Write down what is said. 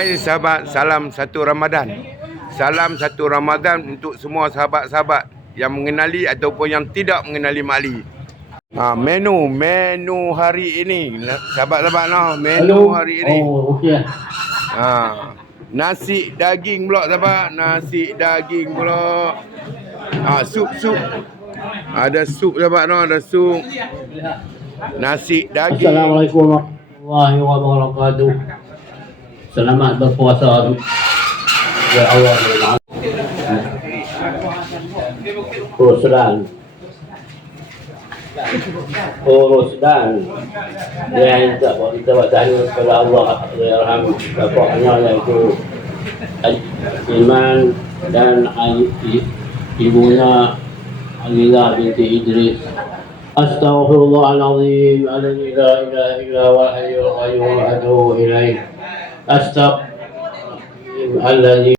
Hai sahabat, salam satu Ramadan. Salam satu Ramadan untuk semua sahabat-sahabat yang mengenali ataupun yang tidak mengenali Mak Ali. Menu hari ini, sahabat-sahabat menu hari ini. Oh, okey. Nasi daging pula sahabat, nasi daging pula. Sup. Ada sup sahabat ada sup. Nasi daging. Assalamualaikum warahmatullahi wabarakatuh. Selamat berpuasa ya Allah. Urusdan dia minta kita bertanya kepada Allah Yarham pokoknya yaitu Iman dan ibunya Alilah binti Idris. Astaghfirullahaladzim alladzi la ilaha illa huwal hayyul qayyum wa atubu ilaih. Astaghfirullahaladzim alladzi